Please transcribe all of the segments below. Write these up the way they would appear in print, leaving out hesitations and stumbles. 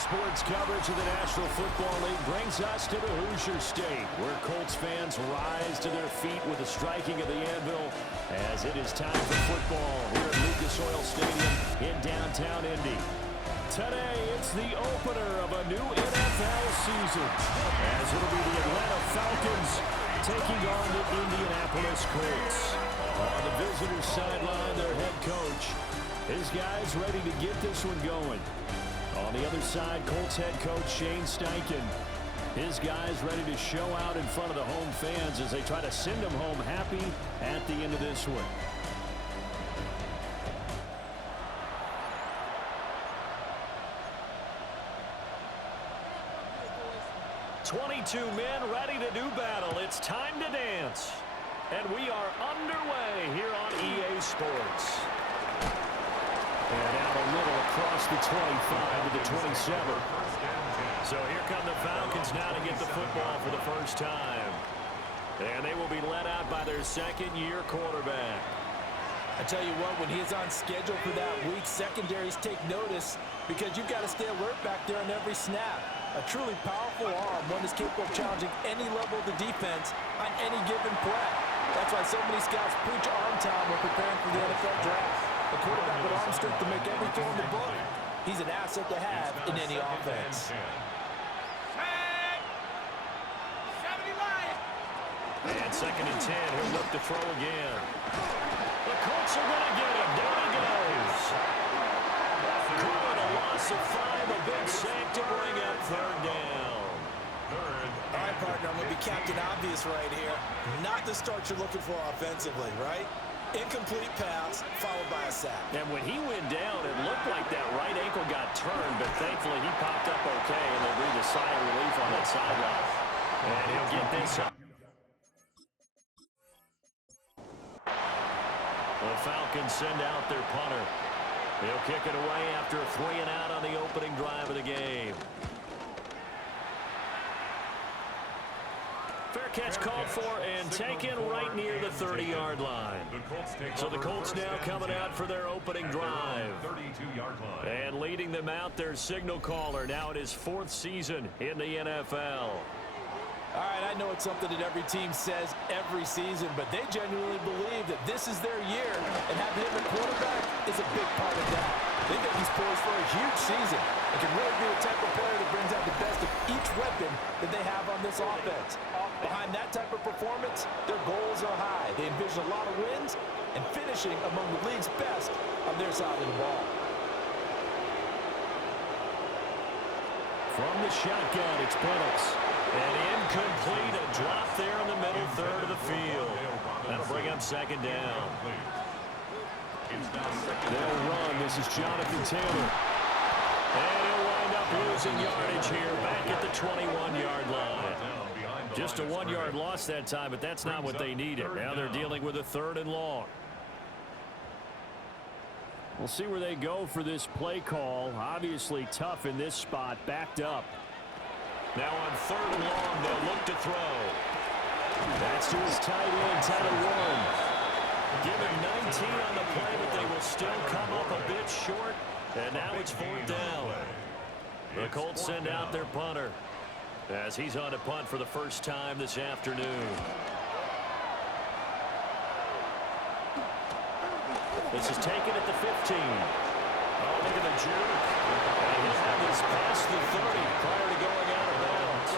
sports coverage of the National Football League brings us to the Hoosier State, where Colts fans rise to their feet with the striking of the anvil as it is time for football here at Lucas Oil Stadium in downtown Indy. Today, it's the opener of a new NFL season, as it'll be the Atlanta Falcons taking on the Indianapolis Colts. On the visitors' sideline, their head coach. His guys ready to get this one going. On the other side, Colts head coach Shane Steichen. His guys ready to show out in front of the home fans as they try to send them home happy at the end of this one. 22 men ready to do battle. It's time to dance. And we are underway here on EA Sports. And out a little across the 25 to the 27. So here come the Falcons now to get the football for the first time. And they will be led out by their second-year quarterback. I tell you what, when he's on schedule for that week, secondaries take notice because you've got to stay alert back there on every snap. A truly powerful arm, one that's capable of challenging any level of the defense on any given play. That's why so many scouts preach arm time when preparing for the NFL draft. A quarterback with arm strength to make every throw in the book. He's an asset to have in any offense. And second and 10, he'll look to throw again. The Colts are going to get him. Down he goes. Call it a loss of 5, a big sack to bring up third down. All right, partner, I'm going to be Captain Obvious right here. Not the start you're looking for offensively, right? Incomplete pass, followed by a sack. And when he went down, it looked like that right ankle got turned, but thankfully he popped up okay, and they breathed a sigh of relief on that sideline. And he'll get this up. The Falcons send out their punter. He'll kick it away after a 3-and-out on the opening drive of the game. Fair catch called for and taken right near the 30-yard line. So the Colts now coming out for their opening drive. And leading them out, their signal caller, now in his 4th season in the NFL. All right, I know it's something that every team says every season, but they genuinely believe that this is their year, and having him at quarterback is a big part of that. They think he's poised for a huge season and can really be the type of player that brings out the best of each weapon that they have on this offense. Behind that type of performance, their goals are high. They envision a lot of wins and finishing among the league's best on their side of the ball. From the shotgun, it's Penix. And incomplete, a drop there in the middle third of the field. That'll bring up second down. They'll run. This is Jonathan Taylor. And he'll wind up losing yardage here back at the 21-yard line. Just a 1-yard loss that time, but that's not what they needed. Now they're dealing with a 3rd and long. We'll see where they go for this play call. Obviously tough in this spot, backed up. Now on 3rd and long, they'll look to throw. That's to his tight end, Tyler Warren. Give him 19 on the play, but they will still come up a bit short. And now it's 4th down. The Colts send out their punter as he's on to punt for the first time this afternoon. This is taken at the 15. Oh, look at the jerk. And he'll have this past the 30 prior to going out of bounds.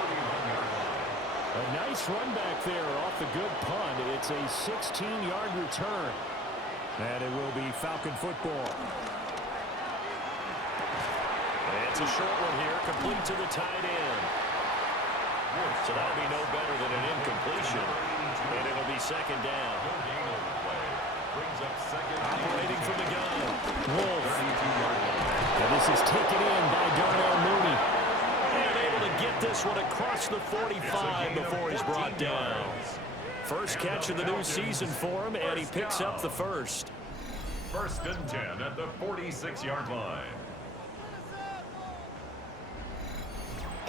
A nice run back there off the good punt. It's a 16-yard return. And it will be Falcon football. And it's a short one here, complete to the tight end. So that'll be no better than an incompletion. And it'll be second down. Operating from the gun. Wolf. And this is taken in by Darnell Mooney. And able to get this one across the 45 before he's brought down. First catch of the new season for him, and he picks up the first. 1st and 10 at the 46-yard line.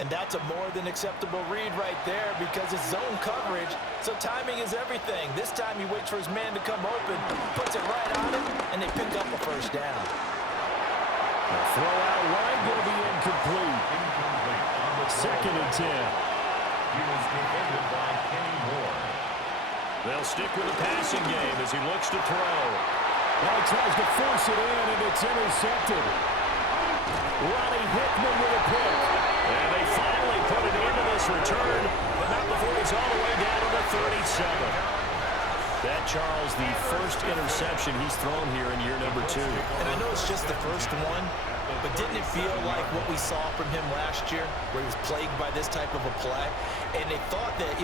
And that's a more than acceptable read right there because it's zone coverage, so timing is everything. This time he waits for his man to come open, puts it right on him, and they pick up a first down. The throw out wide going to be incomplete. second and 10. He was defended by Kenny Moore. They'll stick with the passing game as he looks to throw. Now he tries to force it in, and it's intercepted. Ronnie Hickman with a pick. And they finally put it into this return, but not before it's all the way down to the 37. That, Charles, the first interception he's thrown here in year number 2. And I know it's just the first one, but didn't it feel like what we saw from him last year, where he was plagued by this type of a play? And they thought that,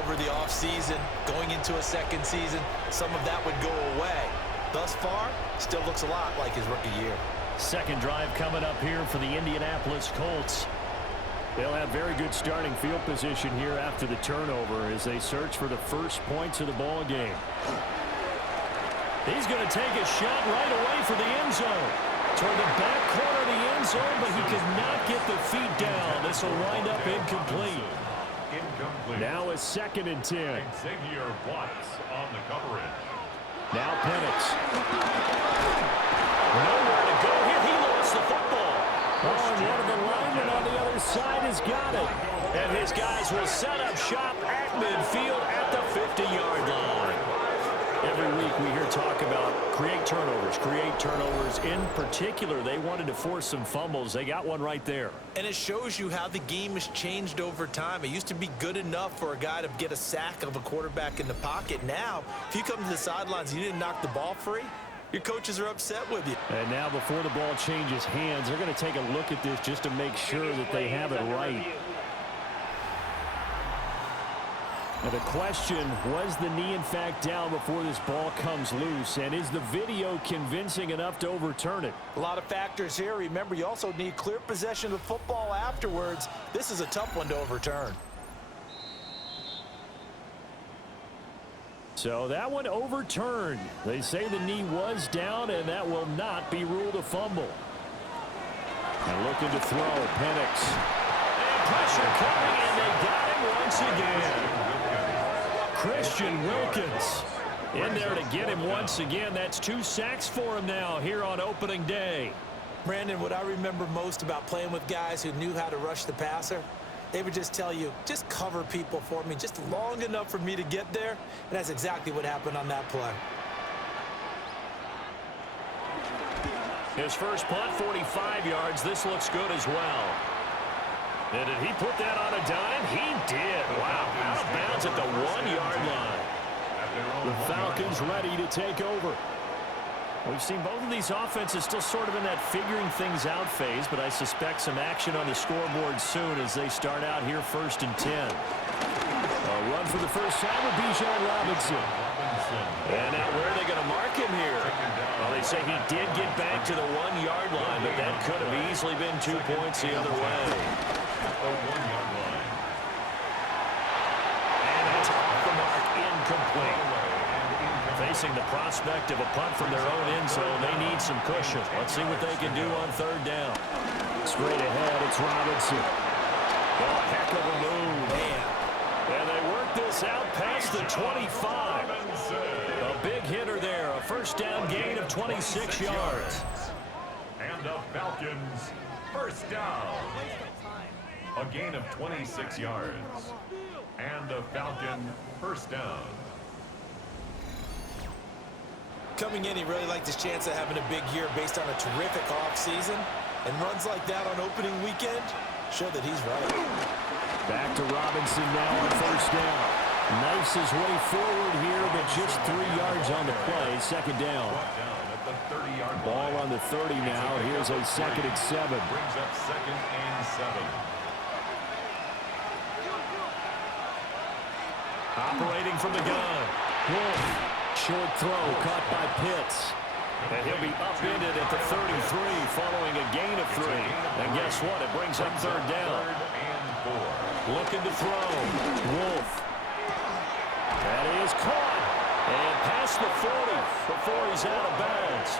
over the offseason, going into a second season, some of that would go away. Thus far, still looks a lot like his rookie year. Second drive coming up here for the Indianapolis Colts. They'll have very good starting field position here after the turnover as they search for the first points of the ball game. He's going to take a shot right away for the end zone. Toward the back corner of the end zone, but he could not get the feet down. This will wind up incomplete. Now a second and 10. Xavier Watts on the coverage. Now Penix. Nowhere to go here. He lost the football. Oh, and one of the linemen on the other side has got it. And his guys will set up shop at midfield at the 50-yard line. Every week we hear talk about create turnovers. In particular, they wanted to force some fumbles. They got one right there. And it shows you how the game has changed over time. It used to be good enough for a guy to get a sack of a quarterback in the pocket. Now, if you come to the sidelines and you didn't knock the ball free, your coaches are upset with you. And now before the ball changes hands, they're going to take a look at this just to make sure that they have it right. Now the question, was the knee in fact down before this ball comes loose? And is the video convincing enough to overturn it? A lot of factors here. Remember, you also need clear possession of football afterwards. This is a tough one to overturn. So that one overturned. They say the knee was down, and that will not be ruled a fumble. And looking to throw, Penix. And pressure coming, and they got him once again. Christian Wilkins in there to get him once again. That's 2 sacks for him now here on opening day. Brandon, what I remember most about playing with guys who knew how to rush the passer, they would just tell you, just cover people for me, just long enough for me to get there. And that's exactly what happened on that play. His first punt, 45 yards. This looks good as well. And did he put that on a dime? He did. Wow, out of bounds at the 1-yard line. The Falcons ready to take over. We've seen both of these offenses still sort of in that figuring things out phase, but I suspect some action on the scoreboard soon as they start out here first and 10. A run for the first time with Bijan Robinson. And now where are they going to mark him here? Well, they say he did get back to the 1-yard line, but that could have easily been 2 points the other way. The 1-yard line. And that's off the mark, incomplete. Facing the prospect of a punt from their own end zone, they need some cushion. Let's see what they can do on third down. Straight ahead, it's Robinson. Oh, a heck of a move. Man. And they work this out past the 25. A big hitter there, a first down gain of 26 yards. And the Falcons, first down. A gain of 26 yards. And the Falcon, first down. Coming in, he really liked his chance of having a big year based on a terrific offseason. And runs like that on opening weekend show that he's right. Back to Robinson now on first down. Knifes his way forward here, but just 3 yards on the play. Second down. Ball on the 30 now. Here's a second and 7. Brings up second and 7. Operating from the gun. Wolf. Short throw caught by Pitts. And he'll be upended at the 33 following a gain of 3. And guess what? It brings up third down. Looking to throw. Wolf. That is caught. And past the 40 before he's out of bounds.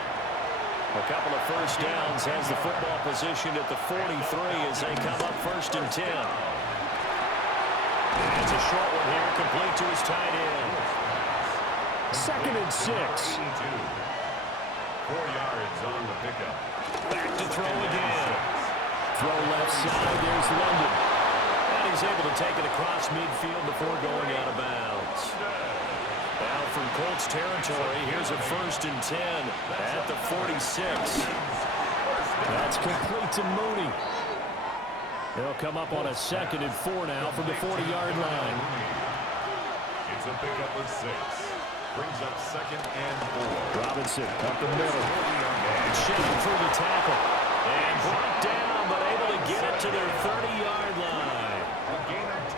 A couple of first downs has the football positioned at the 43 as they come up first and 10. And it's a short one here, complete to his tight end. Second and 6. 4 yards on the pickup. Back to throw again. Throw left side. There's London. he's able to take it across midfield before going out of bounds. Now from Colts territory, here's a 1st and 10 at the 46. That's complete to Mooney. They'll come up on a 2nd and 4 now from the 40-yard line. It's a pickup of 6. Brings up 2nd and 4. Robinson up the middle. And shoving through the tackle. And brought down, but able to get it to their 30-yard line.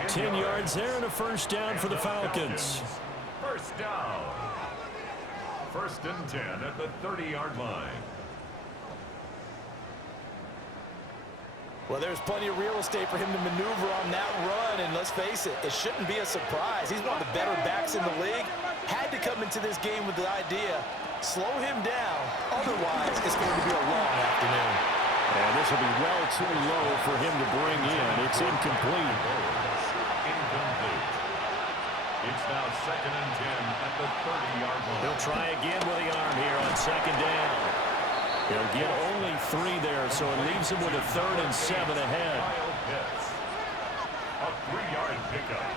10 yards there and a 1st down for the Falcons. 1st down. 1st and 10 at the 30-yard line. Well, there's plenty of real estate for him to maneuver on that run, and let's face it, it shouldn't be a surprise. He's one of the better backs in the league. Had to come into this game with the idea, slow him down, otherwise it's going to be a long afternoon. And this will be well too low for him to bring in. It's incomplete. Incomplete. It's now 2nd and 10 at the 30-yard line. He'll try again with the arm here on 2nd down. He'll get only 3 there, so it leaves him with a 3rd and 7 ahead. A 3-yard pickup,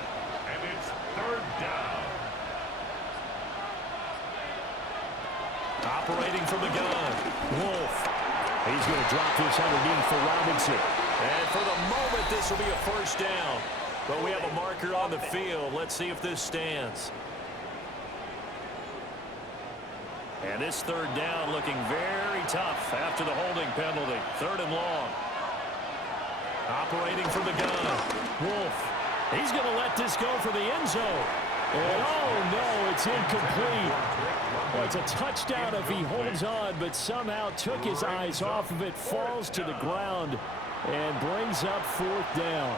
and it's 3rd down. Operating from the gun, Wolf. He's going to drop this underneath for Robinson. And for the moment, this will be a 1st down. But we have a marker on the field. Let's see if this stands. And this 3rd down looking very tough after the holding penalty. 3rd and long. Operating from the gun. Wolf. He's going to let this go for the end zone. And oh no, it's incomplete. Well, it's a touchdown if he holds on, but somehow took his eyes off of it, falls to the ground, and brings up 4th down.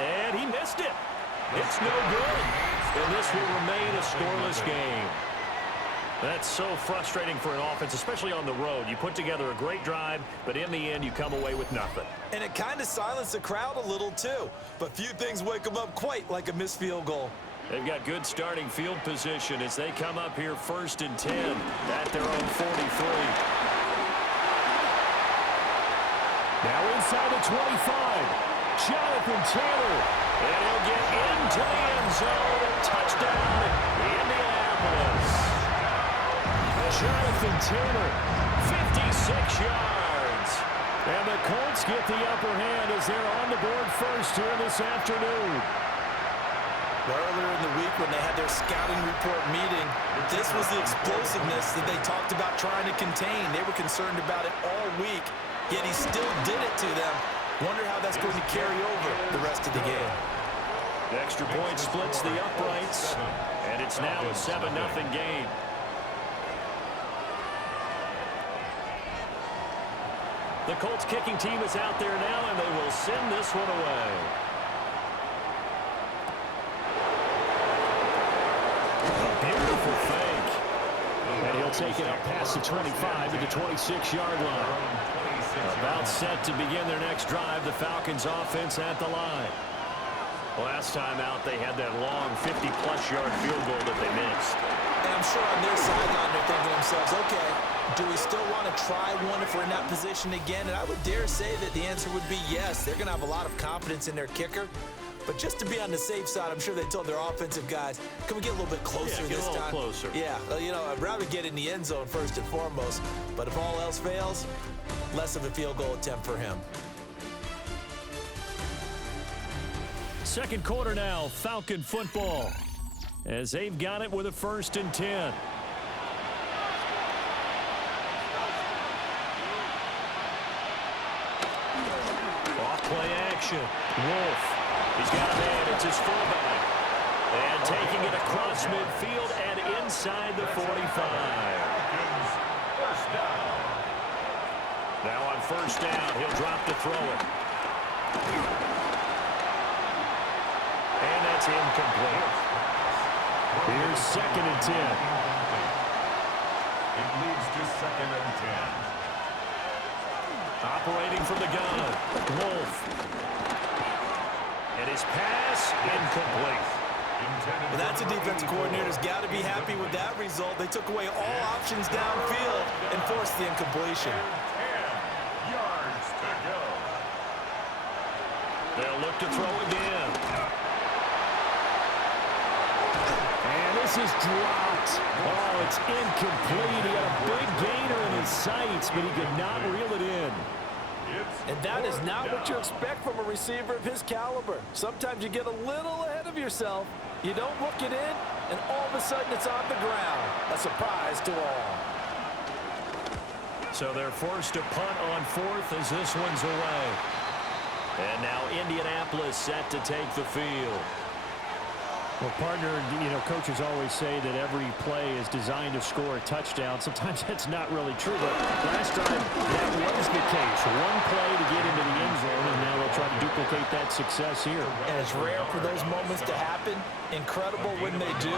And he missed it. It's no good. And this will remain a scoreless game. That's so frustrating for an offense, especially on the road. You put together a great drive, but in the end, you come away with nothing. And it kind of silenced the crowd a little, too. But few things wake them up quite like a missed field goal. They've got good starting field position as they come up here 1st and 10 at their own 43. Now inside the 25. Jonathan Taylor. And he'll get into the end zone. A touchdown, Indianapolis. Jonathan Taylor, 56 yards. And the Colts get the upper hand as they're on the board first here this afternoon. Earlier in the week when they had their scouting report meeting, this was the explosiveness that they talked about trying to contain. They were concerned about it all week, yet he still did it to them. Wonder how that's going to carry over the rest of the game. The extra point splits the uprights, and it's now a 7-0 game. The Colts kicking team is out there now, and they will send this one away. A beautiful fake. And he'll take it up past the 25 to the 26-yard line. About set to begin their next drive, the Falcons offense at the line. Last time out, they had that long 50-plus yard field goal that they missed. And I'm sure on their sideline they're thinking to themselves, okay, do we still want to try one if we're in that position again? And I would dare say that the answer would be yes. They're going to have a lot of confidence in their kicker. But just to be on the safe side, I'm sure they told their offensive guys, can we get a little bit closer this time? Get a little closer. Yeah, you know, I'd rather get in the end zone first and foremost. But if all else fails, less of a field goal attempt for him. Second quarter now, Falcon football, as they've got it with a 1st and 10. Off play action. Wolf. He's got a man. It's his fullback. And taking it across midfield and inside the 45. Now on 1st down, he'll drop to throw it. And that's incomplete. Here's 2nd and 10. It leads to 2nd and 10. Operating from the gun, Wolf. And his pass incomplete. Well, that's a defensive coordinator's got to be happy with that result. They took away all options downfield and forced the incompletion. They'll look to throw again. And this is dropped. Oh, it's incomplete. He had a big gainer in his sights, but he could not reel it in. And that is not what you expect from a receiver of his caliber. Sometimes you get a little ahead of yourself. You don't look it in, and all of a sudden it's on the ground. A surprise to all. So they're forced to punt on fourth as this one's away. And now Indianapolis set to take the field. Well, partner, coaches always say that every play is designed to score a touchdown. Sometimes that's not really true, but last time that was the case. One play to get into the end zone, and now they'll try to duplicate that success here. And it's rare for those moments to happen. Incredible when they do.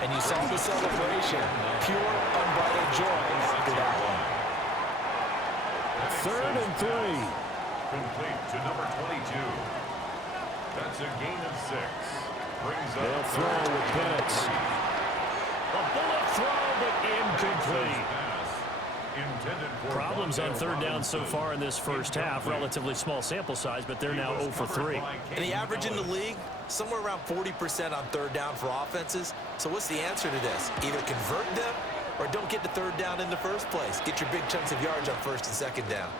And you saw the celebration. Pure, unbridled joy after that one. 3rd and 3. Complete to number 22. That's a gain of 6. They'll throw with Penix. A bullet throw, but incomplete. Problems on 3rd down so far in this first half. Relatively small sample size, but they're now 0 for 3. And the average in the league, somewhere around 40% on 3rd down for offenses. So what's the answer to this? Either convert them or don't get the 3rd down in the first place. Get your big chunks of yards on 1st and 2nd down.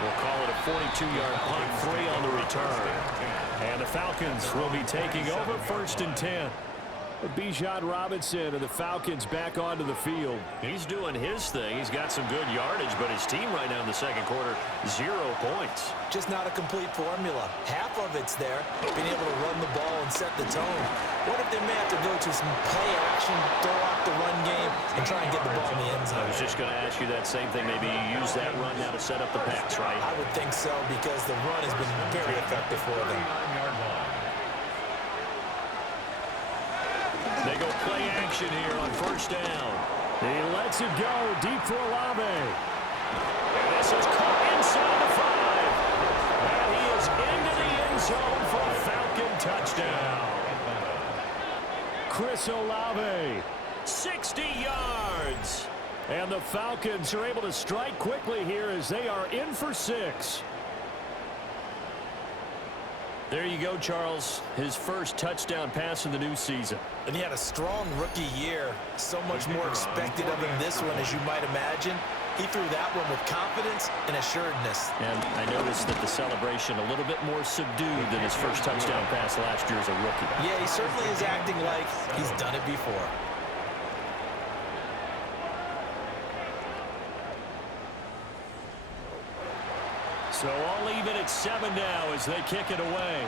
We'll call it a 42-yard punt, 3 on the return. And the Falcons will be taking over 1st and 10. Bijan Robinson and the Falcons back onto the field. He's doing his thing. He's got some good yardage, but his team right now in the second quarter, 0 points. Just not a complete formula. Half of it's there, being able to run the ball and set the tone. What if they may have to go to some play action, throw out the run game, and try and get the ball in the end zone? I was just going to ask you that same thing. Maybe you use that run now to set up the pass, right? I would think so, because the run has been very effective for them. They go play action here on 1st down. He lets it go deep for Olave. And this is caught inside the 5. And he is into the end zone for a Falcon touchdown. Chris Olave. 60 yards. And the Falcons are able to strike quickly here as they are in for 6. There you go, Charles. His first touchdown pass in the new season. And he had a strong rookie year. So much more expected of him this one, as you might imagine. He threw that one with confidence and assuredness. And I noticed that the celebration a little bit more subdued than his first touchdown pass last year as a rookie. Yeah, he certainly is acting like he's done it before. So all even at 7 now as they kick it away.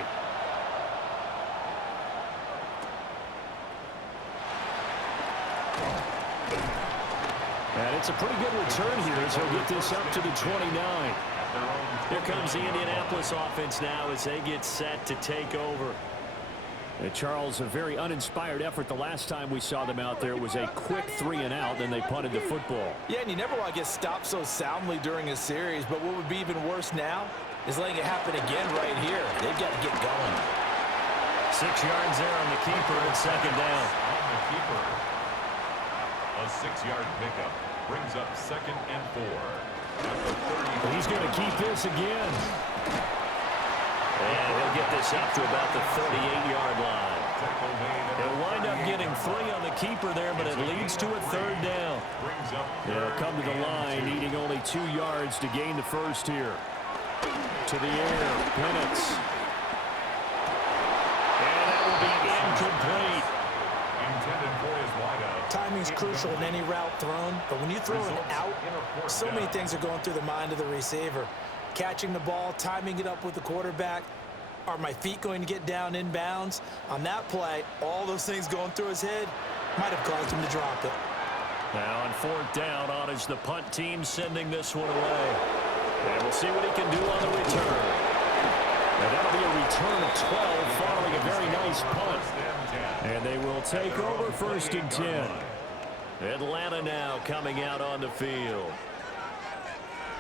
And it's a pretty good return here as he'll get this up to the 29. Here comes the Indianapolis offense now as they get set to take over. And Charles, a very uninspired effort. The last time we saw them out there was a quick 3-and-out, then they punted the football. Yeah, and you never want to get stopped so soundly during a series, but what would be even worse now is letting it happen again right here. They've got to get going. 6 yards there on the keeper at 2nd down. On the keeper. A 6-yard pickup brings up 2nd and 4. He's going to keep this again. And he'll get this up to about the 38-yard line. He'll wind up getting 3 on the keeper there, but it leads to a 3rd down. They'll come to the line, needing only 2 yards to gain the first here. To the air, Penix. And that will be incomplete. Intended for his wideout. Timing's crucial in any route thrown, but when you throw an out, so many things are going through the mind of the receiver. Catching the ball, timing it up with the quarterback. Are my feet going to get down inbounds? On that play, all those things going through his head might have caused him to drop it. Now on 4th down, on is the punt team sending this one away. And we'll see what he can do on the return. And that'll be a return of 12 following a very nice punt. And they will take over 1st and 10. Atlanta now coming out on the field.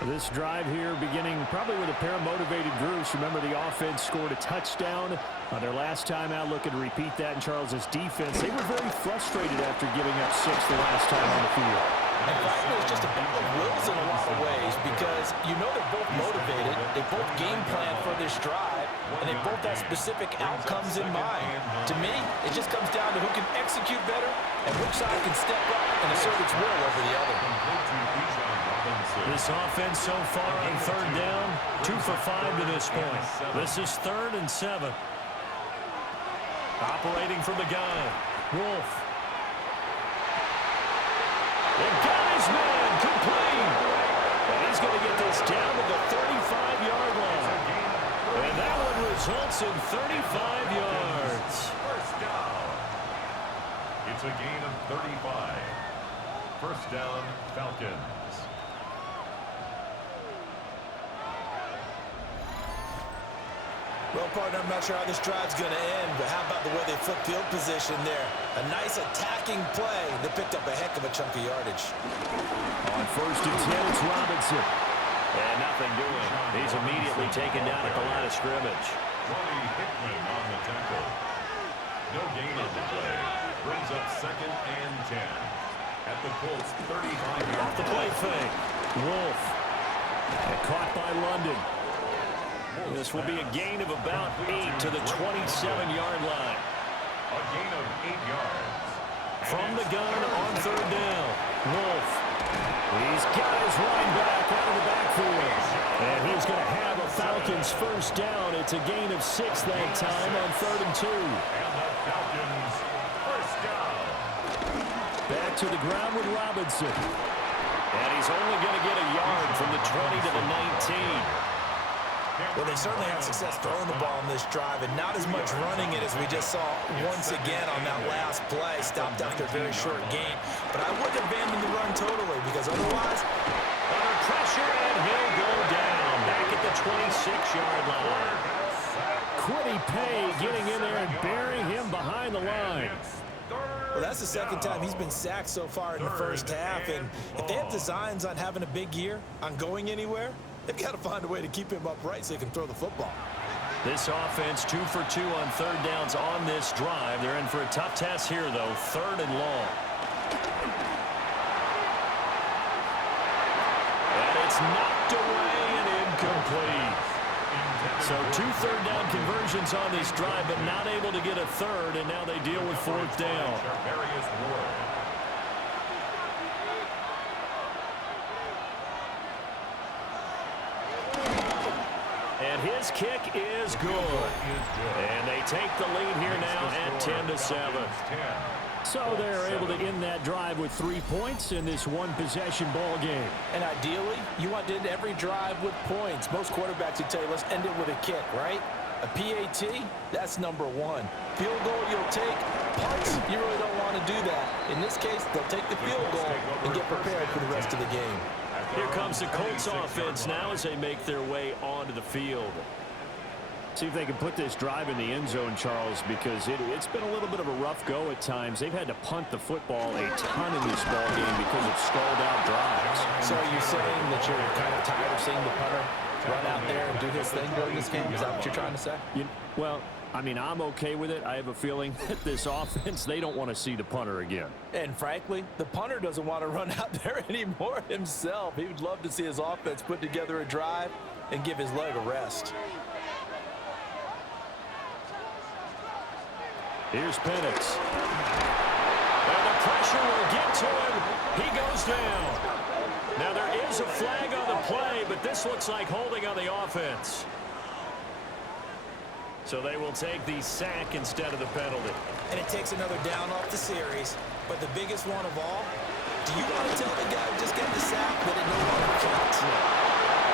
This drive here beginning probably with a pair of motivated groups. Remember, the offense scored a touchdown on their last time out. Looking to repeat that in Charles's defense. They were very frustrated after giving up 6 the last time on the field. And frankly, it's just a battle of wills in a lot of ways, because you know they're both motivated. They both game plan for this drive, and they both have specific outcomes in mind. To me, it just comes down to who can execute better and which side can step up and assert its will over the other. This offense so far on third down, 2 for 5 to this point. This is 3rd and 7. Operating from the gun, Wolf. And got his man complete. And he's going to get this down to the 35-yard line. And that one results in 35 yards. First down. It's a gain of 35. First down, Falcons. Well, partner, I'm not sure how this drive's going to end, but how about the way they flip field position there? A nice attacking play. They picked up a heck of a chunk of yardage. On 1st and 10, it's Robinson. And nothing doing. He's immediately taken down at the line of scrimmage. Hickman on the tackle. No gain on the play. Brings up 2nd and 10. At the Colts, 35 Off the play fake. Wolf. And caught by London. This will be a gain of about 8 to the 27-yard line. A gain of 8 yards. From the gun on 3rd down. Wolf. He's got his line back out of the backfield. And he's going to have a Falcons first down. It's a gain of 6 that time on 3rd and 2. And the Falcons first down. Back to the ground with Robinson. And he's only going to get a yard from the 20 to the 19. Well, they certainly had success throwing the ball on this drive, and not as much running it as we just saw once again on that last play. Stopped after a very short gain. But I wouldn't abandon the run totally, because otherwise, under pressure, and he'll go down back at the 26-yard line. Quiddy Pay getting in there and burying him behind the line. Well, that's the second time he's been sacked so far in the first half, and if they have designs on having a big year, on going anywhere, they've got to find a way to keep him upright so he can throw the football. This offense 2 for 2 on 3rd downs on this drive. They're in for a tough test here, though. 3rd and long. And it's knocked away and incomplete. So 2 third down conversions on this drive, but not able to get a third, and now they deal with 4th down. And his kick is good. And they take the lead here now at 10-7. So they're able to end that drive with 3 points in this one-possession ball game. And ideally, you want to end every drive with points. Most quarterbacks would tell you, let's end it with a kick, right? A PAT, that's number 1. Field goal you'll take. Punts, you really don't want to do that. In this case, they'll take the field goal and get prepared for the rest of the game. Here comes the Colts offense now as they make their way onto the field. See if they can put this drive in the end zone, Charles, because it's been a little bit of a rough go at times. They've had to punt the football a ton in this ball game because of stalled-out drives. So are you saying that you're kind of tired of seeing the punter run out there and do his thing during this game? Is that what you're trying to say? Well, I mean, I'm okay with it. I have a feeling that this offense, they don't want to see the punter again. And frankly, the punter doesn't want to run out there anymore himself. He would love to see his offense put together a drive and give his leg a rest. Here's Penix. And the pressure will get to him. He goes down. Now there is a flag on the play, but this looks like holding on the offense. So they will take the sack instead of the penalty. And it takes another down off the series. But the biggest one of all, do you want to tell the guy who just got the sack that it no longer counts?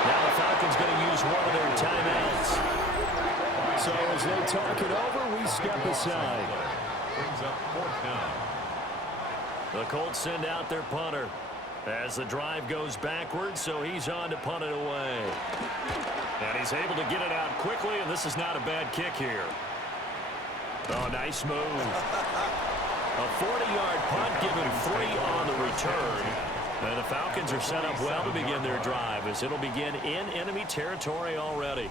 Now the Falcons going to use one of their timeouts. So as they talk it over, we step aside. Brings up 4th down. The Colts send out their punter as the drive goes backwards, so he's on to punt it away. And he's able to get it out quickly, and this is not a bad kick here. Oh, nice move. A 40-yard punt, given 3 on the return. And the Falcons are set up well to begin their drive, as it'll begin in enemy territory already.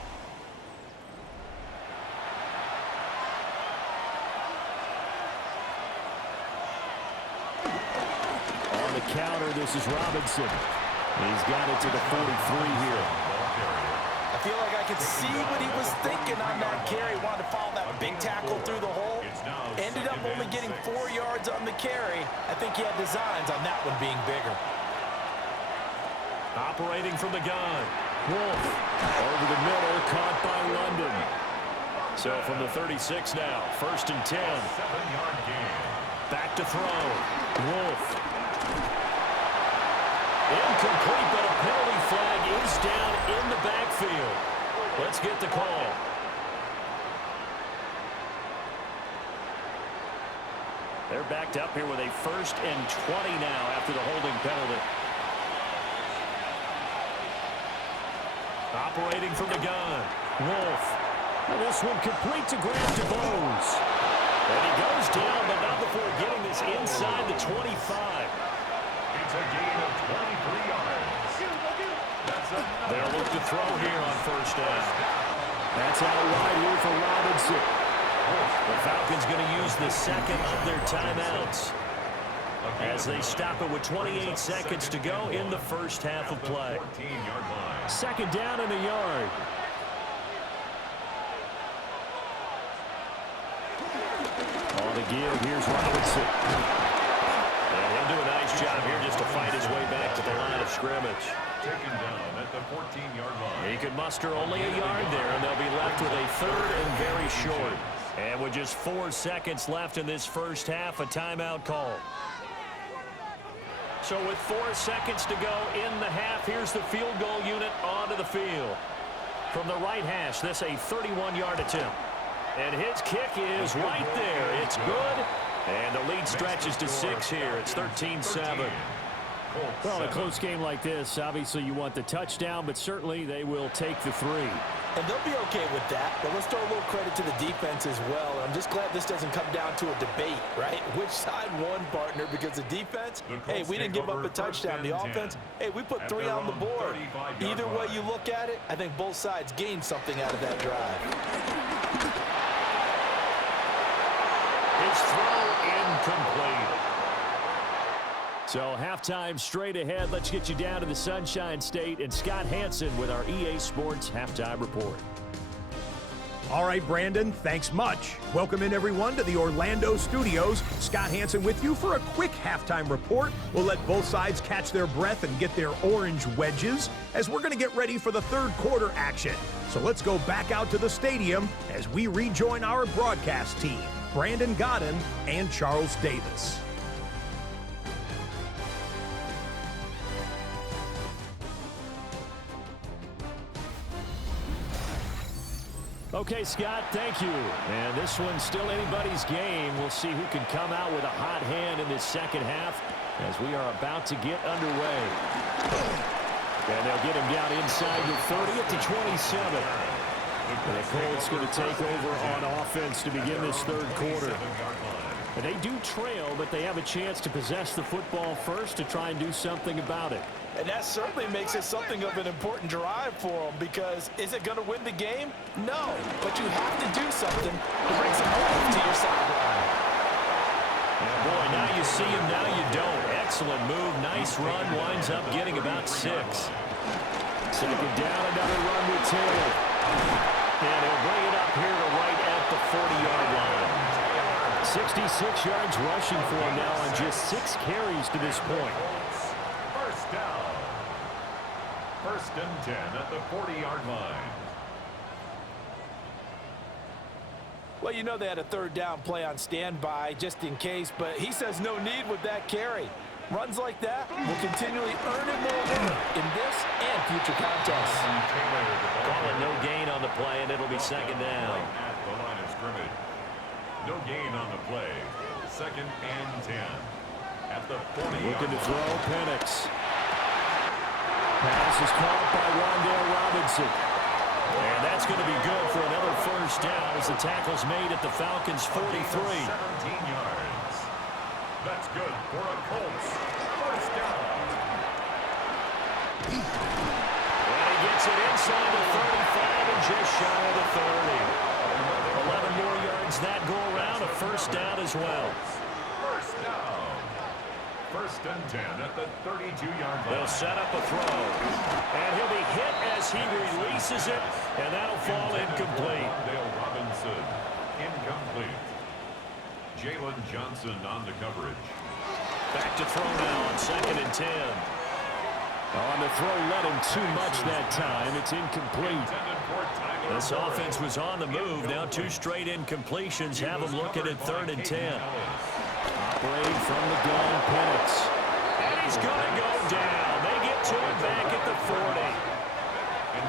On the counter, this is Robinson. He's got it to the 43 here. I feel like I could see what he was thinking on that carry. Wanted to follow that big tackle through the hole. Ended up only getting 4 yards on the carry. I think he had designs on that one being bigger. Operating from the gun. Wolf over the middle, caught by London. So from the 36 now, 1st and 10. 7-yard gain. Back to throw. Wolf. Incomplete, but a penalty flag is down in the backfield. Let's get the call. They're backed up here with a 1st and 20 now after the holding penalty. Operating from the gun. Wolf. And this one complete to grab to Bowes. And he goes down, but not before getting this inside the 25. It's a gain of 23 yards. They'll look to throw here on 1st down. That's out wide here for Robinson. The Falcons going to use the 2nd of their timeouts as they stop it with 28 seconds to go in the 1st half of play. 14-yard line. 2nd down and a yard. On the give, here's Robinson. And he'll do a nice job here just to fight his way back to the line of scrimmage. Taken down at the 14-yard line. He could muster only a yard there, and they'll be left with a 3rd and very short. And with just 4 seconds left in this 1st half, a timeout call. So with 4 seconds to go in the half, here's the field goal unit onto the field. From the right hash, this a 31-yard attempt. And his kick is right there. It's good. And the lead stretches to 6 here. It's 13-7. Well, in a close game like this, obviously you want the touchdown, but certainly they will take the 3. And they'll be okay with that, but let's throw a little credit to the defense as well. I'm just glad this doesn't come down to a debate, right? Which side won, partner? Because the defense, hey, we didn't give up a touchdown. The offense, hey, we put 3 on the board. Either way you look at it, I think both sides gained something out of that drive. His throw incomplete. So halftime straight ahead. Let's get you down to the Sunshine State and Scott Hansen with our EA Sports Halftime Report. All right, Brandon, thanks much. Welcome in, everyone, to the Orlando studios. Scott Hansen with you for a quick halftime report. We'll let both sides catch their breath and get their orange wedges as we're going to get ready for the 3rd quarter action. So let's go back out to the stadium as we rejoin our broadcast team, Brandon Godden and Charles Davis. Okay, Scott, thank you. And this one's still anybody's game. We'll see who can come out with a hot hand in this 2nd half as we are about to get underway. And they'll get him down inside the 30 at the 27. And the Colts going to take over on offense to begin this 3rd quarter. And they do trail, but they have a chance to possess the football first to try and do something about it. And that certainly makes it something of an important drive for them, because is it going to win the game? No, but you have to do something to bring some hope to your sideline. And boy, now you see him, now you don't. Excellent move, nice run, winds up getting about 6. 2nd down, another run with Taylor. And he'll bring it up here to right at the 40-yard line. 66 yards rushing for him now on just 6 carries to this point. 1st down. 1st and 10 at the 40-yard line. Well, you know they had a 3rd down play on standby just in case, but he says no need with that carry. Runs like that will continually earn him more work in this and future contests. Calling no gain on the play, and it'll be 2nd down. At the line of scrimmage. No gain on the play. 2nd and 10. At the 40. Looking to throw, Penix. Pass is caught by Rondale Robinson. And that's going to be good for another 1st down as the tackle's made at the Falcons' 43. 17 yards. That's good for a Colts 1st down. And he gets it inside the 35 and just shy of the 30. 11 more yards that go around, a 1st down as well. 1st down. First and 10 at the 32-yard line. They'll set up a throw. And he'll be hit as he releases it, and that'll fall incomplete. Dale Robinson, incomplete. Jalen Johnson on the coverage. Back to throw now on 2nd and 10. On the throw, let him too much that time. It's incomplete. This offense was on the move. Now 2 straight incompletions have them looking at 3rd and 10. Operating from the gun, Penix. And he's going to go down. They get to him back at the 40.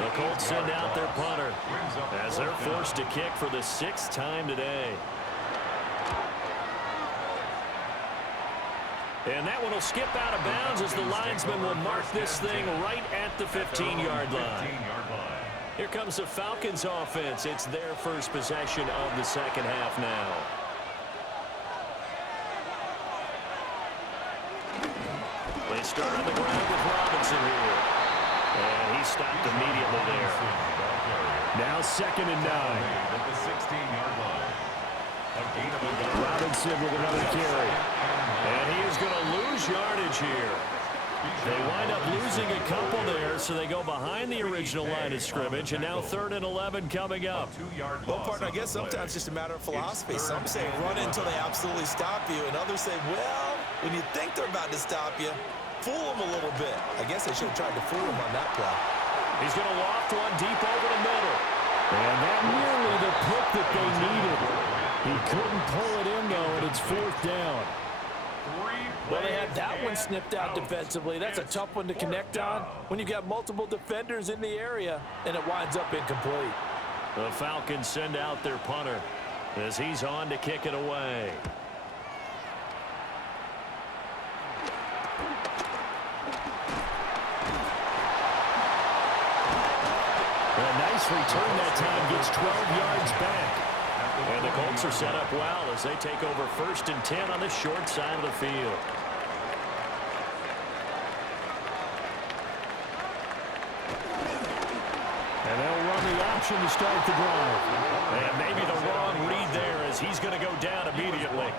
The Colts send out their punter as they're forced to kick for the 6th time today. And that one will skip out of bounds as the linesman will mark this thing right at the 15-yard line. Here comes the Falcons offense. It's their first possession of the second half now. They start on the ground with Robinson here. And he stopped immediately there. Now 2nd and 9. At the 16-yard line. Robinson with another carry. And he is going to lose yardage here. They wind up losing a couple there, so they go behind the original line of scrimmage, and now 3rd and 11 coming up. Well, partner, I guess sometimes it's just a matter of philosophy. Some say run until they absolutely stop you, and others say, well, when you think they're about to stop you, fool them a little bit. I guess they should have tried to fool them on that play. He's going to loft one deep over the middle. And that nearly the pick that they needed. He couldn't pull it in, though, and it's 4th down. Well, they had that one snipped out defensively. That's a tough one to connect on when you've got multiple defenders in the area, and it winds up incomplete. The Falcons send out their punter as he's on to kick it away. A nice return that time, gets 12 yards back. And the Colts are set up well as they take over 1st and 10 on the short side of the field. And they'll run the option to start the drive. And maybe the wrong read there as he's going to go down immediately.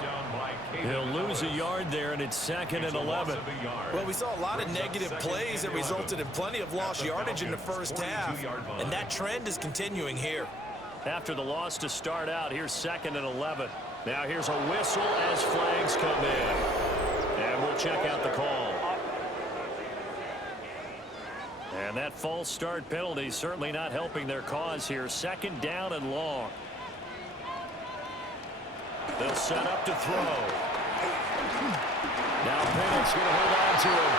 He'll lose a yard there, and it's 2nd and 11. Well, we saw a lot of negative plays that resulted in plenty of lost yardage in the first half, and that trend is continuing here. After the loss to start out, here's 2nd and 11. Now here's a whistle as flags come in. And we'll check out the call. And that false start penalty certainly not helping their cause here. 2nd down and long. They'll set up to throw. Now Penix going to hold on to him.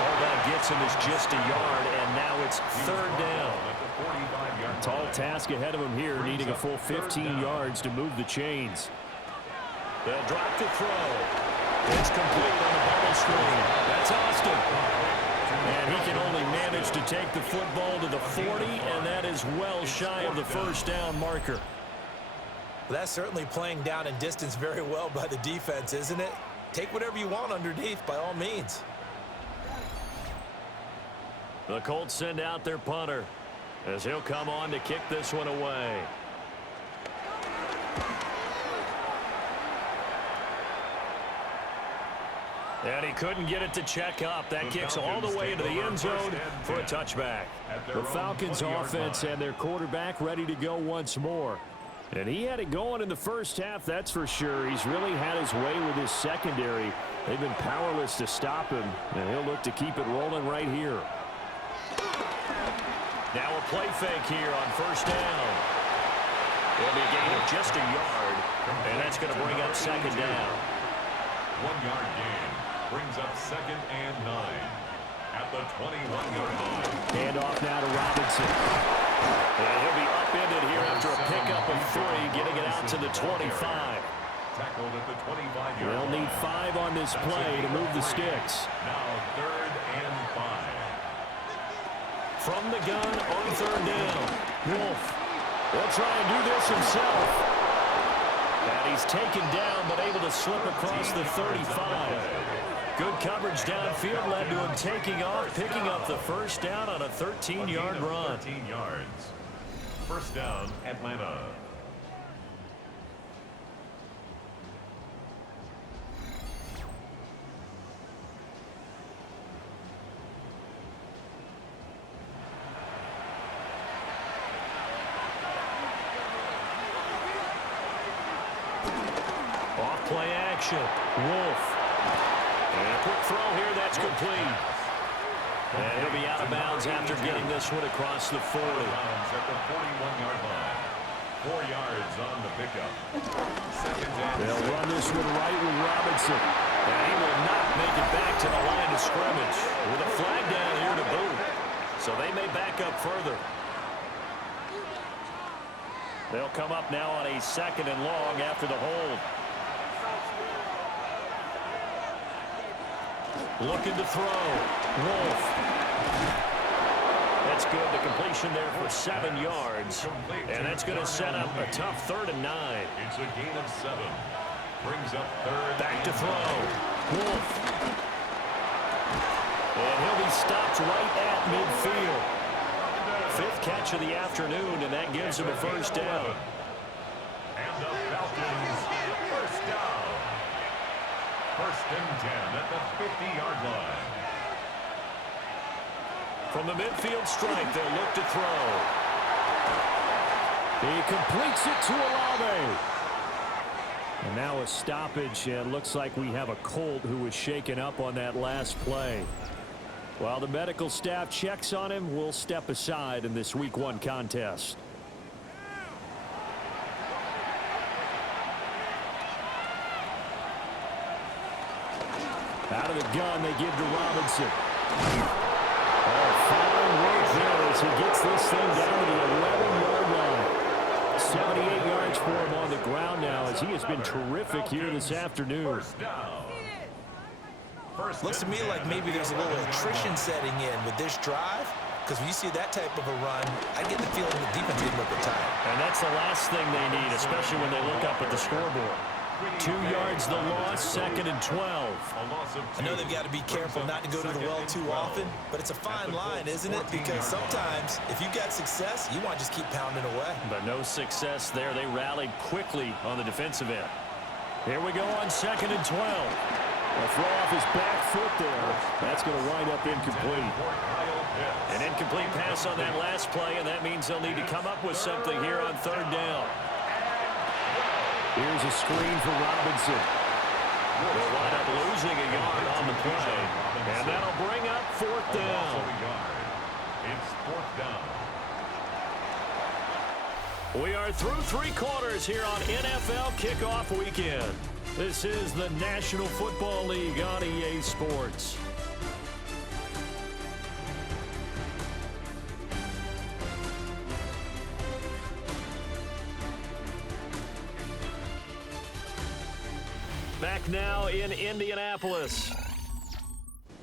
All that gets him is just a yard, and now it's 3rd down. Tall task ahead of him here, needing a full 15 yards to move the chains. They'll drop the throw. It's complete on the bubble screen. That's Austin. And he can only manage to take the football to the 40, and that is well shy of the 1st down marker. That's certainly playing down in distance very well by the defense, isn't it? Take whatever you want underneath, by all means. The Colts send out their punter as he'll come on to kick this one away. And he couldn't get it to check up. That kicks all the way into the end zone for a touchback. The Falcons offense and their quarterback ready to go once more. And he had it going in the first half, that's for sure. He's really had his way with his secondary. They've been powerless to stop him, and he'll look to keep it rolling right here. Now a play fake here on 1st down. It'll be a gain of just a yard, and that's going to bring up 2nd down. 1-yard gain brings up 2nd and 9 at the 21-yard line. Hand off now to Robinson. And he'll be upended here after a pickup of 3, getting it out to the 25. Tackled at the 25-yard They'll line. need 5 on this play to move the sticks. Now 3rd and 5. From the gun on 3rd down. Wolf will try and do this himself. And he's taken down, but able to slip across the 35. Good coverage downfield led to him taking off, picking up the 1st down on a 13-yard run. 13 yards. 1st down, Atlanta. play action. Wolf. And a quick throw here. That's complete. And he'll be out of bounds after getting this one across the 40. At the 41-yard line. 4 yards on the pickup. They'll run this one right with Robinson. And he will not make it back to the line of scrimmage with a flag down here to boot. So they may back up further. They'll come up now on a 2nd and long after the hold. Looking to throw. Wolf. That's good. The completion there for 7 yards. And that's going to set up a tough 3rd and 9. It's a gain of 7. Brings up 3rd. Back to throw. Wolf. And he'll be stopped right at midfield. 5th catch of the afternoon, and that gives him a 1st down. And the Falcons, 1st down. 1st and 10 at the 50-yard line. From the midfield stripe, they'll look to throw. He completes it to Olave. And now a stoppage. It looks like we have a Colt who was shaken up on that last play. While the medical staff checks on him, we'll step aside in this Week 1 contest. Out of the gun, they give to Robinson. Oh, fine work there as he gets this thing down to the 11-yard line. 78 yards for him on the ground now as he has been terrific here this afternoon. Looks to me like maybe there's a little attrition setting in with this drive, because when you see that type of a run, I get the feeling the defense is getting a little bit tired. And that's the last thing they need, especially when they look up at the scoreboard. 2 yards the loss, 2nd and 12. I know they've got to be careful not to go to the well too often, but it's a fine line, isn't it? Because sometimes, if you've got success, you want to just keep pounding away. But no success there. They rallied quickly on the defensive end. Here we go on 2nd and 12. A throw off his back foot there. That's going to wind up incomplete. An incomplete pass on that last play, and that means they'll need to come up with something here on 3rd down. Here's a screen for Robinson. They'll wind up losing a yard on the play. And that'll bring up 4th down. It's 4th down. We are through 3 quarters here on NFL Kickoff Weekend. This is the National Football League on EA Sports. Back now in Indianapolis.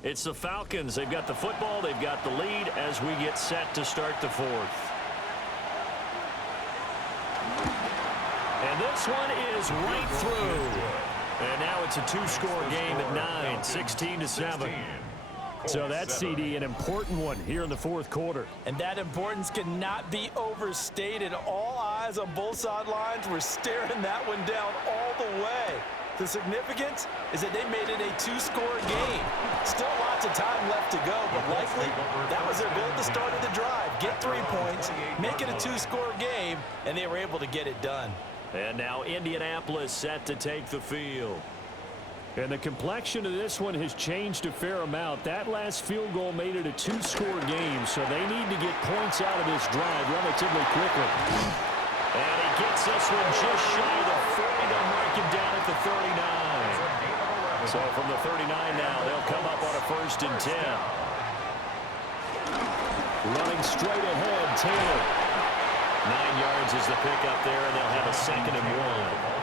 It's the Falcons. They've got the football. They've got the lead as we get set to start the 4th. And this one is right through. And now it's a 2-score game at 9, 16-7. So that's, CD, an important one here in the 4th quarter. And that importance cannot be overstated. All eyes on both sidelines were staring that one down all the way. The significance is that they made it a 2-score game. Still lots of time left to go, but likely that was their goal at the start of the drive. Get 3 points, make it a 2-score game, and they were able to get it done. And now Indianapolis set to take the field. And the complexion of this one has changed a fair amount. That last field goal made it a 2-score game, so they need to get points out of this drive relatively quickly. And he gets this one just shy of the 40. They'll mark him down at the 39. So from the 39 now, they'll come up on a 1st and 10. Running straight ahead, Taylor. 9 yards is the pickup there, and they'll have a 2nd and 1.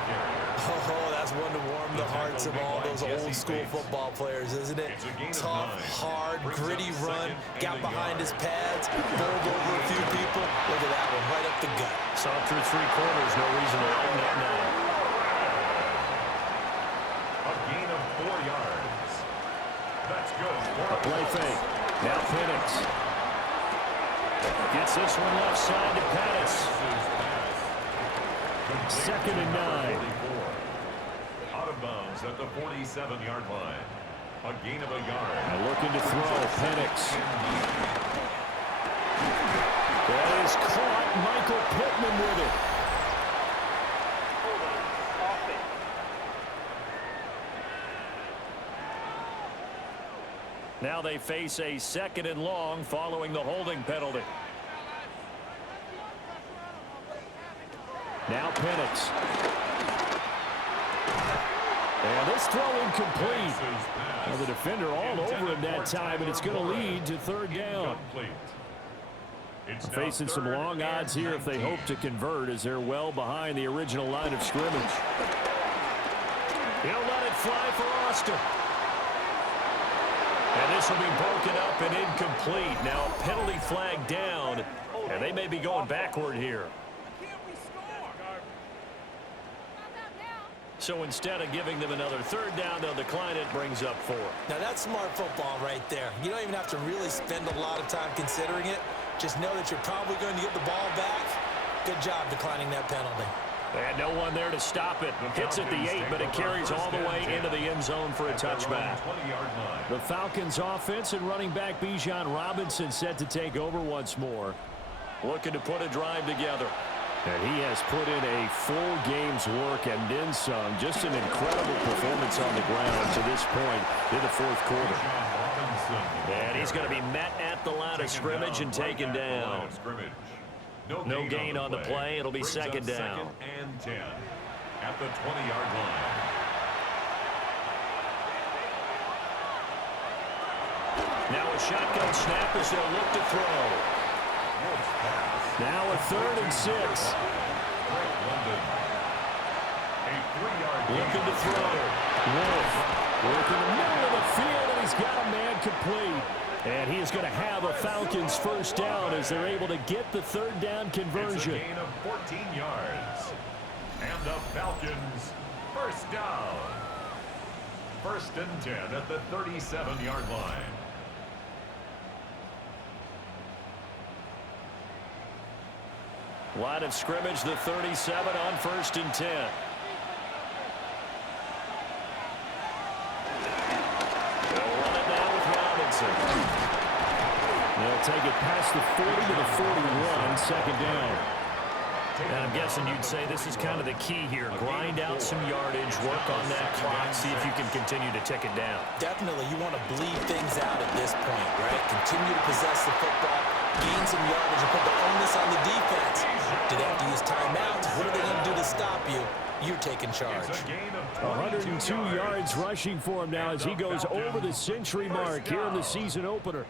Oh, that's one to warm the hearts of all those old-school football players, isn't it? Tough, hard, gritty run, got behind his pads, bowled over a few people. Look at that one, right up the gut. So through 3 quarters, no reason to lighten that now. A gain of 4 yards. That's good. A play fake. Now Penix. Gets this one left side to Pettis. 2nd and 9. Out of bounds at the 47-yard line. A gain of a yard. Now looking to throw, Penix. That is caught. Michael Pittman with it. Now they face a 2nd and long following the holding penalty. Now Penix. And this throw incomplete. Well, the defender all over him that time, and it's going to lead to 3rd down. Facing some long odds here if they hope to convert, as they're well behind the original line of scrimmage. He'll let it fly for Austin. And this will be broken up and incomplete. Now a penalty flag down, and they may be going backward here. So instead of giving them another 3rd down, they'll decline it, brings up 4. Now that's smart football right there. You don't even have to really spend a lot of time considering it. Just know that you're probably going to get the ball back. Good job declining that penalty. And no one there to stop it. Hits at the 8, but it carries all the way into the end zone for a touchback. The Falcons offense and running back Bijan Robinson set to take over once more. Looking to put a drive together. And he has put in a full game's work and then some. Just an incredible performance on the ground to this point in the 4th quarter. And he's going to be met at the line of scrimmage and taken down. No gain on the play. It'll be 2nd down. 2nd and 10 at the 20-yard line. Now a shotgun snap as they'll look to throw. Now a 3rd and 6. Looking to throw. Wolf working the middle of the field, and he's got a man complete. And he is going to have a Falcons 1st down as they're able to get the 3rd down conversion. It's a gain of 14 yards. And the Falcons 1st down. 1st and 10 at the 37-yard line. Line of scrimmage, the 37 on 1st and 10. They'll run it now with Robinson. They'll take it past the 40 to the 41, 2nd down. And I'm guessing you'd say this is kind of the key here. Grind out some yardage, work on that clock, see if you can continue to tick it down. Definitely, you want to bleed things out at this point, right? Continue to possess the football, gain some yardage, and put the onus on the defense. Do they have to use timeouts? What are they going to do to stop you? You're taking charge. 102 yards rushing for him now as he goes over the century mark here in the season opener.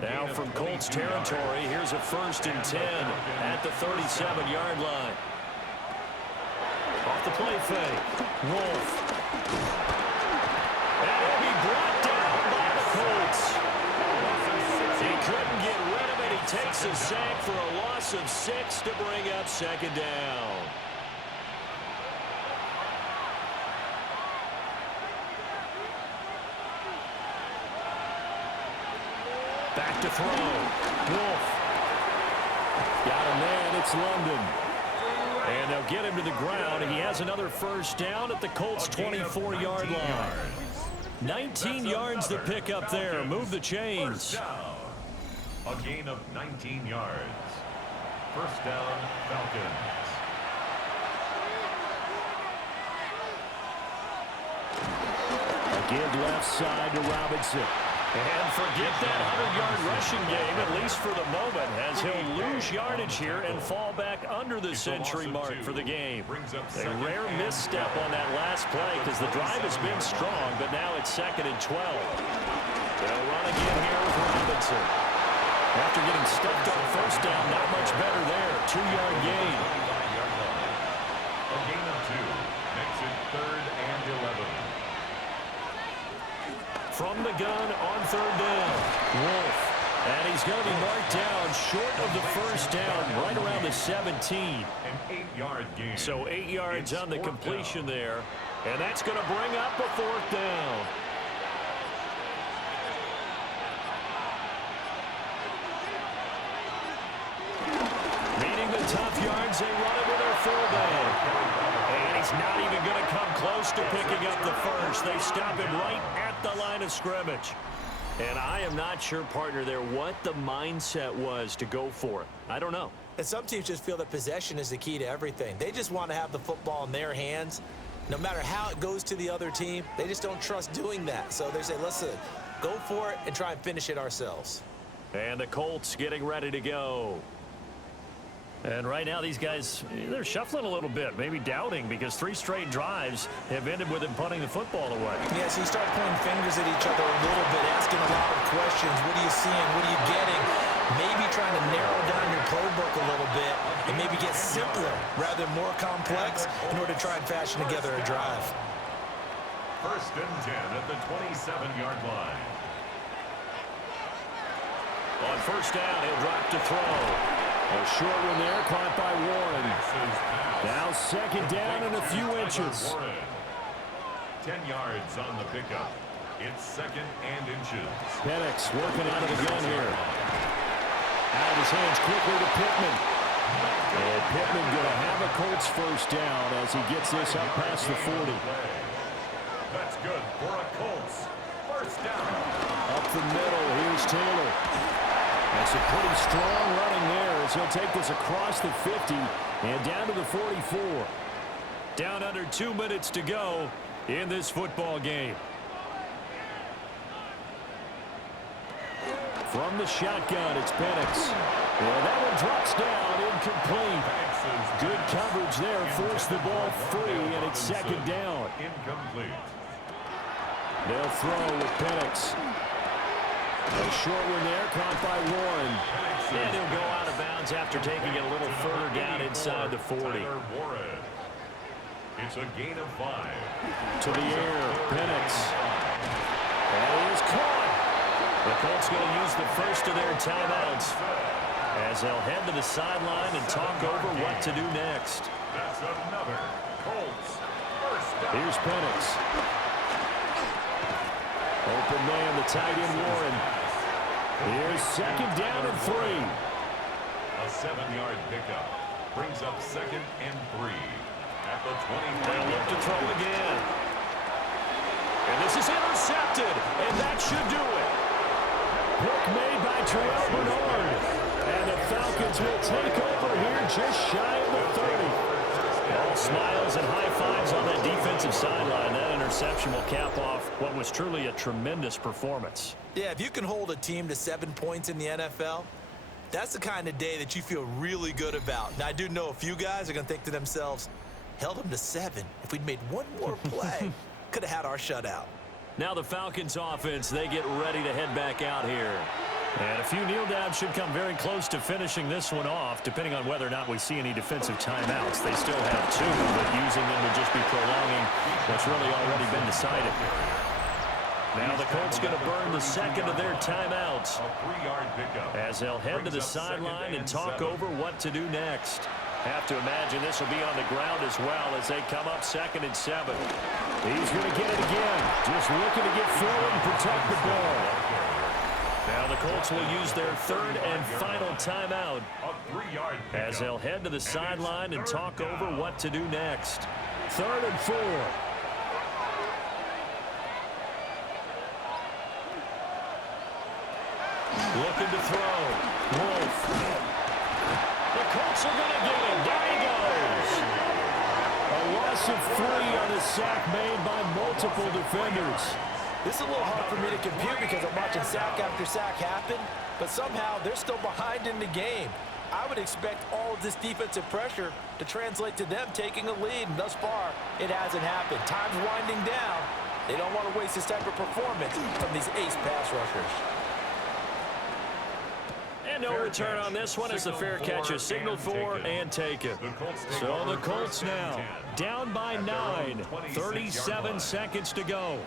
Now from Colts territory, here's a 1st and 10 at the 37-yard line. Off the play fake. Wolf. And he'll be brought down by the Colts. He couldn't get rid of it. He takes a sack for a loss of 6 to bring up 2nd down. Back to throw. Wolf. Got a man. It's London. And they'll get him to the ground. He has another 1st down at the Colts' 24-yard line. 19 yards to pick up there. Move the chains. A gain of 19 yards. 1st down, Falcons. A give left side to Robinson. And forget that 100-yard rushing game, at least for the moment, as he'll lose yardage here and fall back under the century mark for the game. A rare misstep on that last play because the drive has been strong, but now it's 2nd and 12. They'll run again here with Robinson. After getting stuffed on 1st down, not much better there. 2-yard gain. A gain of 2 makes it 3rd and 11. From the gun on 3rd down. Wolf. And he's going to be marked down short of the 1st down, right around the 17. An 8-yard gain. So 8 yards on the completion there. And that's going to bring up a 4th down. Meeting the tough yards, they run it with their fullback. And he's not even going to come close to picking up the 1st. They stop him right at the line of scrimmage. And I am not sure, partner, there what the mindset was to go for it. I don't know. And some teams just feel that possession is the key to everything. They just want to have the football in their hands. No matter how it goes to the other team, they just don't trust doing that. So they say, listen, go for it and try and finish it ourselves. And the Colts getting ready to go. And right now, these guys, they're shuffling a little bit, maybe doubting, because 3 straight drives have ended with them punting the football away. Yeah, so you start pointing fingers at each other a little bit, asking a lot of questions. What are you seeing? What are you getting? Maybe trying to narrow down your playbook a little bit and maybe get simpler rather than more complex in order to try and fashion together a drive. 1st and 10 at the 27-yard line. On 1st down, he'll drop to throw. A short one there, caught by Warren. Now 2nd down and a few inches. 10 yards on the pickup. It's 2nd and inches. Penix working out of the gun here. Out of his hands quickly to Pittman. And Pittman going to have a Colts 1st down as he gets this up past the 40. That's good for a Colts 1st down. Up the middle, here's Taylor. That's a pretty strong running there as he'll take this across the 50 and down to the 44. Down under 2 minutes to go in this football game. From the shotgun, it's Penix. And that one drops down, incomplete. Good coverage there, forced the ball free, and it's 2nd down. Incomplete. They'll throw with Penix. A short one there, caught by Warren. And he'll go out of bounds after taking it a little further down inside the 40. It's a gain of 5. To the air, Penix. And he is caught. The Colts going to use the first of their timeouts as they'll head to the sideline and talk over what to do next. That's another Colts 1st down. Here's Penix. Open man, the tight end Warren. Here's 2nd down and 3. A 7-yard pickup brings up 2nd and 3 at the 20. They'll look to throw again. And this is intercepted, and that should do it. Pick made by Terrell Bernard. And the Falcons will take over here just shy of the 30. All smiles and high fives on that defensive sideline. That interception will cap off what was truly a tremendous performance. Yeah, if you can hold a team to 7 points in the NFL, that's the kind of day that you feel really good about. Now, I do know a few guys are going to think to themselves, held them to 7. If we'd made one more play, could have had our shutout. Now the Falcons offense, they get ready to head back out here. And a few kneel downs should come very close to finishing this one off, depending on whether or not we see any defensive timeouts. They still have 2, but using them would just be prolonging what's really already been decided. Now the Colts going to burn the 2nd of their timeouts as they'll head to the sideline and talk over what to do next. Have to imagine this will be on the ground as well as they come up 2nd and 7. He's going to get it again, just looking to get forward and protect the ball. Now the Colts will use their 3rd and final timeout as they'll head to the sideline and talk over what to do next. 3rd and 4. Looking to throw. Wolf. The Colts are going to get him. There he goes. A loss of 3 on a sack made by multiple defenders. This is a little hard for me to compute because I'm watching sack after sack happen, but somehow they're still behind in the game. I would expect all of this defensive pressure to translate to them taking a lead, and thus far, it hasn't happened. Time's winding down. They don't want to waste this type of performance from these ace pass rushers. And no return on this one as the fair catch is signaled for and taken. So the Colts now down by 9, 37 seconds to go.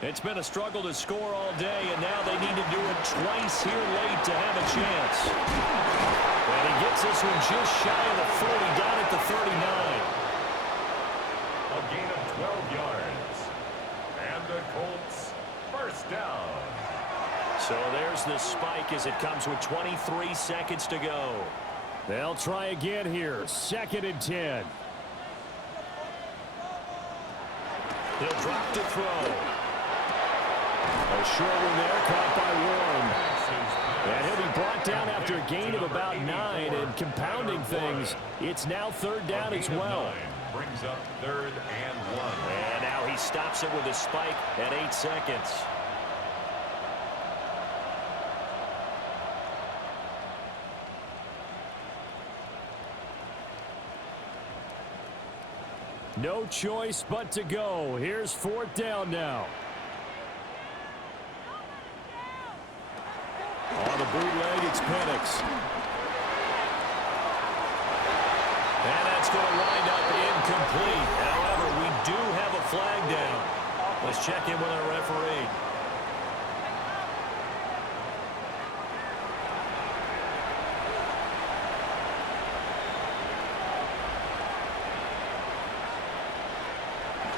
It's been a struggle to score all day, and now they need to do it twice here late to have a chance. And he gets this one just shy of the 40, down at the 39. A gain of 12 yards. And the Colts 1st down. So there's the spike as it comes with 23 seconds to go. They'll try again here, 2nd and 10. He'll drop to throw. A short one there, caught by Warren. And he'll be brought down after a gain of about 9, and compounding things, it's now 3rd down as well. Brings up 3rd and 1. And now he stops it with a spike at 8 seconds. No choice but to go. Here's 4th down now. On the bootleg, it's Penix. And that's going to wind up incomplete. However, we do have a flag down. Let's check in with our referee.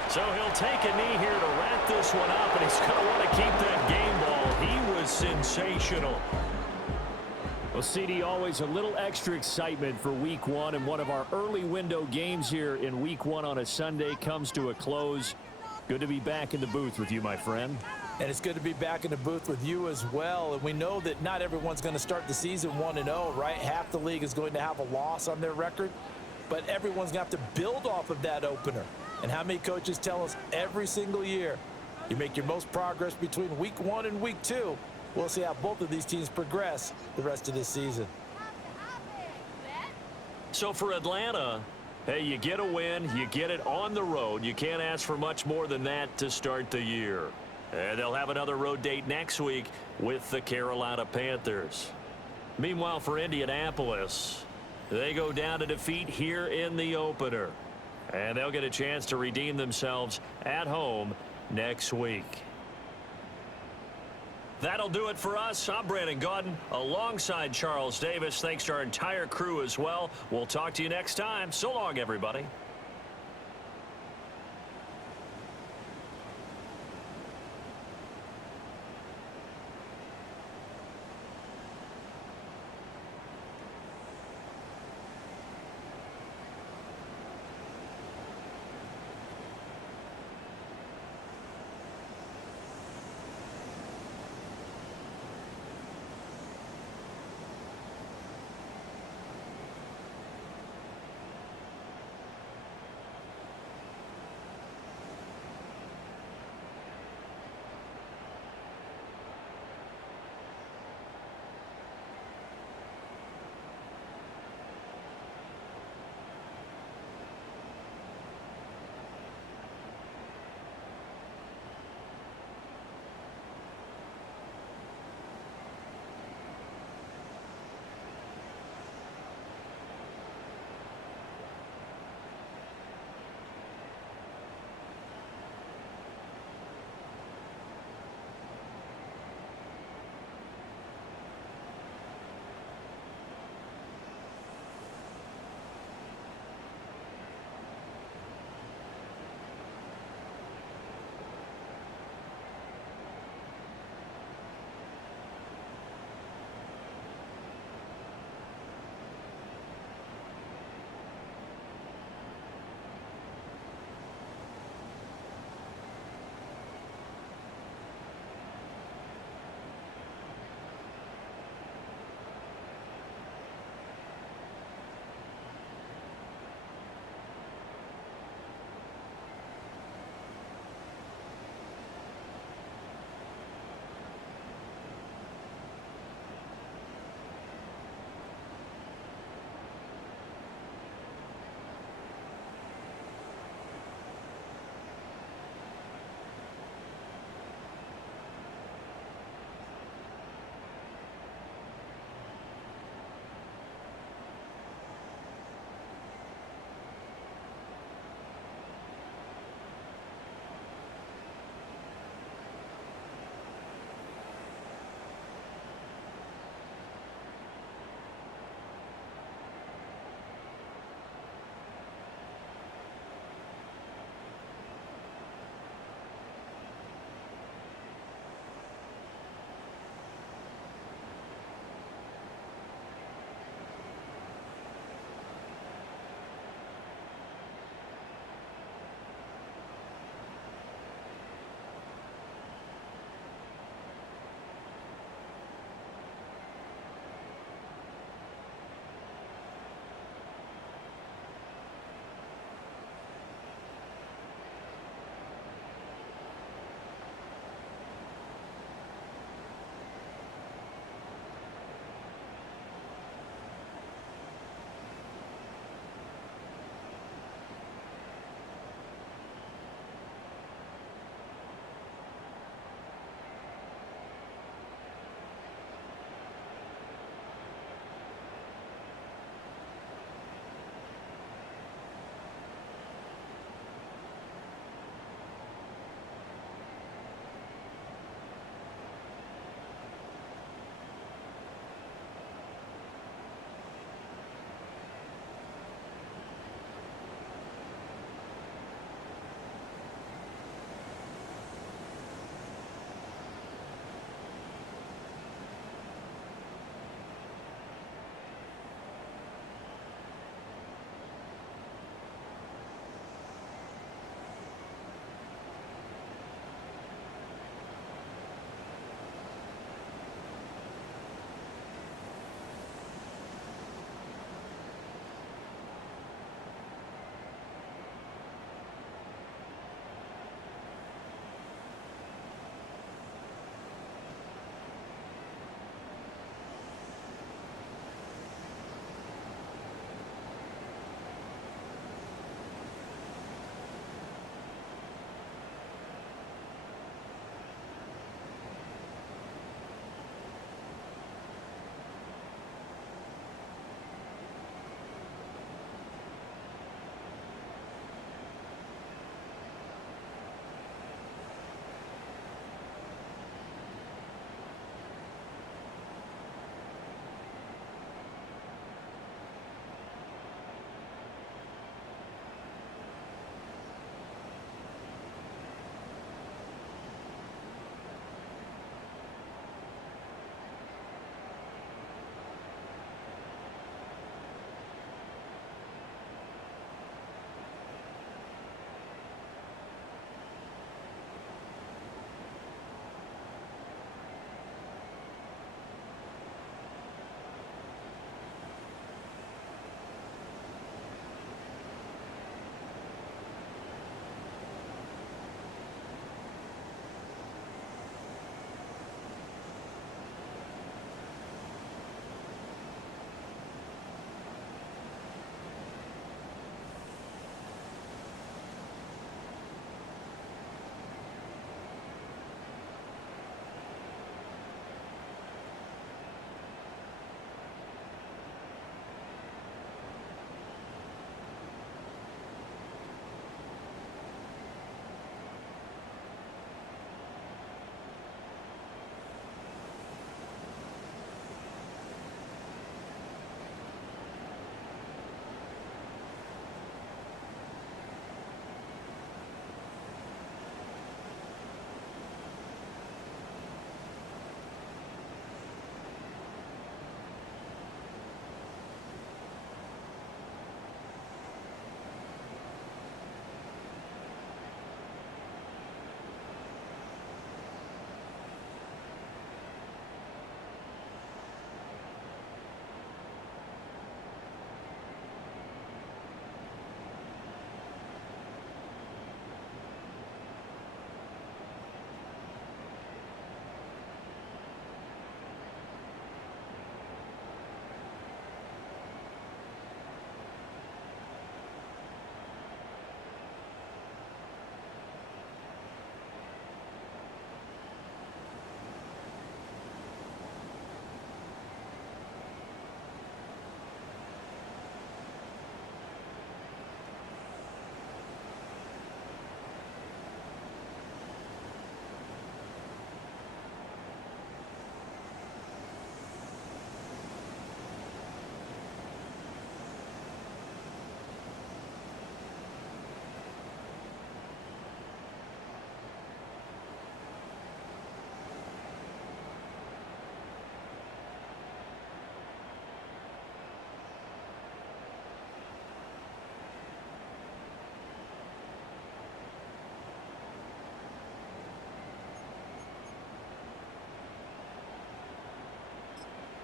So he'll take a knee here to wrap this one up, and he's going to want to keep that game ball. He was sensational. Well, CD, always a little extra excitement for Week 1, and one of our early window games here in Week 1 on a Sunday comes to a close. Good to be back in the booth with you, my friend. And it's good to be back in the booth with you as well. And we know that not everyone's going to start the season 1-0, right? Half the league is going to have a loss on their record, but everyone's going to have to build off of that opener. And how many coaches tell us every single year, you make your most progress between Week 1 and Week 2. We'll see how both of these teams progress the rest of this season. So for Atlanta, hey, you get a win, you get it on the road. You can't ask for much more than that to start the year. And they'll have another road date next week with the Carolina Panthers. Meanwhile, for Indianapolis, they go down to defeat here in the opener. And they'll get a chance to redeem themselves at home next week. That'll do it for us. I'm Brandon Gaudin alongside Charles Davis. Thanks to our entire crew as well. We'll talk to you next time. So long, everybody.